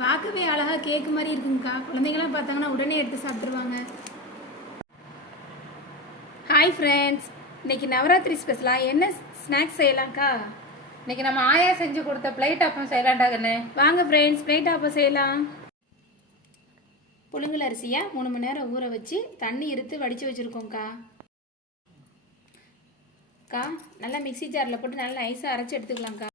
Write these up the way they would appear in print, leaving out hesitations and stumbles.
பார்க்கவே அழகாக கேக்கு மாதிரி இருக்குங்கக்கா. குழந்தைங்களாம் பார்த்தாங்கன்னா உடனே எடுத்து சாப்பிட்ருவாங்க. ஹாய் ஃப்ரெண்ட்ஸ், இன்றைக்கி நவராத்திரி ஸ்பெஷலாக என்ன ஸ்நாக்ஸ் செய்யலாம்க்கா? இன்றைக்கி நம்ம ஆயா செஞ்சு கொடுத்த பிளேட் அப்பம் செய்யலாண்டாங்கண்ணே. வாங்க ஃப்ரெண்ட்ஸ், பிளேட் அப்பம் செய்யலாம். புழுங்கல் அரிசியை 3 மணி நேரம் ஊற வச்சு தண்ணி இருத்து வடித்து வச்சுருக்கோங்க்கா. நல்லா மிக்சி ஜாரில் போட்டு நல்லா நைஸாக அரைச்சி எடுத்துக்கலாம்க்கா.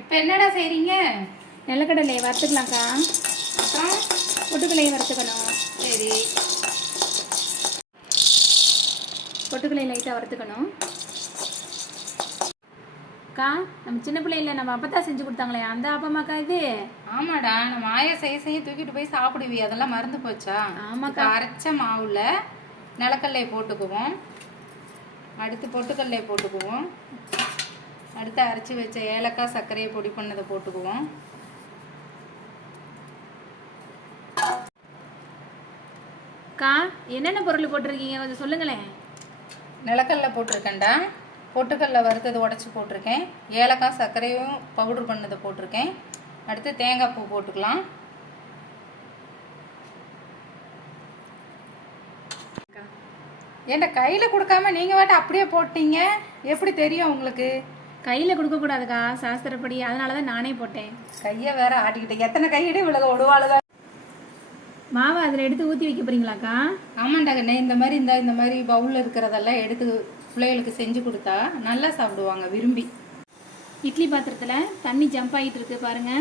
இப்போ என்னடா செய்கிறீங்க? நிலக்கடலையை வறுத்துக்கலாம்க்கா. அப்புறம் பொட்டுக்கலையை வறுத்துக்கணும். சரி, பொட்டுக்கலையை லைட்டாக வறுத்துக்கணும். அக்கா, நம்ம சின்ன பிள்ளைல நம்ம அப்பத்தா செஞ்சு கொடுத்தாங்களே அந்த அப்பமாக்கா இது? ஆமாடா, நம்ம ஆயா செய்ய தூக்கிட்டு போய் சாப்பிடுவி, அதெல்லாம் மறந்து போச்சா? ஆமாக்கா. அரைச்ச மாவுல நிலக்கடலையை போட்டுக்குவோம், அடுத்து பொட்டுக்கடலையை போட்டுக்குவோம், அடுத்து அரைச்சி வச்ச ஏலக்காய் சர்க்கரையை பொடி பண்ணதை போட்டுக்குவோம். அக்கா, என்னென்ன பொருள் போட்டிருக்கீங்க கொஞ்சம் சொல்லுங்களேன். நிலக்கடலை போட்டிருக்கேன்டா, பொட்டுக்கடலை வறுத்தது உடச்சி போட்டிருக்கேன், ஏலக்காய் சர்க்கரையும் பவுடர் பண்ணதை போட்டிருக்கேன், அடுத்து தேங்காய் பூ போட்டுக்கலாம். ஏன்டா கையில் கொடுக்காம நீங்கள் வாட்ட அப்படியே போட்டீங்க, எப்படி தெரியும் உங்களுக்கு? கையில் கொடுக்கக்கூடாதுக்கா சாஸ்திரப்படி, அதனால தான் நானே போட்டேன். கையை வேற ஆட்டிக்கிட்டேன். எத்தனை கையிட விலக விடுவாளுங்க. மாவை அதில் எடுத்து ஊற்றி வைக்க போகிறீங்களாக்கா? ஆமாண்டாங்கண்ணே, இந்த மாதிரி பவுலில் இருக்கிறதெல்லாம் எடுத்து பிள்ளைகளுக்கு செஞ்சு கொடுத்தா நல்லா சாப்பிடுவாங்க விரும்பி. இட்லி பாத்திரத்தில் தண்ணி ஜம்ப் ஆகிட்டு இருக்கு பாருங்க.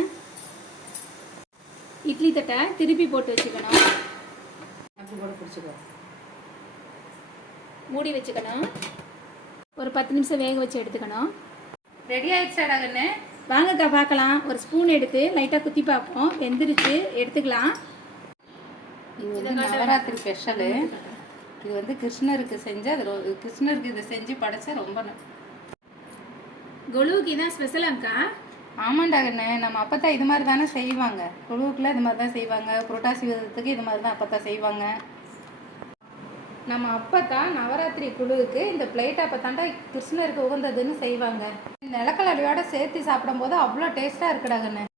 இட்லி தட்டை திருப்பி போட்டு வச்சுக்கணும். அப்படி கூட பிடிச்சிக்கோ. மூடி வச்சுக்கணும். ஒரு 10 நிமிஷம் வேக வச்சு எடுத்துக்கணும். ரெடி ஆயிடுச்சாடாங்கண்ணே? வாங்கக்கா பார்க்கலாம். ஒரு ஸ்பூன் எடுத்து லைட்டாக குத்தி பார்ப்போம். வெந்துருச்சு, எடுத்துக்கலாம். இது வந்து நவராத்திரி ஸ்பெஷலு. இது வந்து கிருஷ்ணருக்கு செஞ்சு கிருஷ்ணருக்கு இதை செஞ்சு படைச்சா ரொம்ப கொலுவுக்கு இதான் ஸ்பெஷலாங்க்கா? ஆமாண்டாங்கண்ணே, நம்ம அப்பத்தா இது மாதிரி தானே செய்வாங்க. கொலுவுக்குலாம் இது மாதிரி தான் செய்வாங்க, புரட்டாசி விரதத்துக்கு இது மாதிரி தான் அப்பத்தா செய்வாங்க. நம்ம அப்பத்தா நவராத்திரி குழுவுக்கு இந்த பிளேட் அப்பத்தாண்டா கிருஷ்ணருக்கு உகந்ததுன்னு செய்வாங்க. நிலக்கடலையோட சேர்த்து சாப்பிடும்போது அவ்வளோ டேஸ்ட்டாக இருக்குடாங்கண்ணே.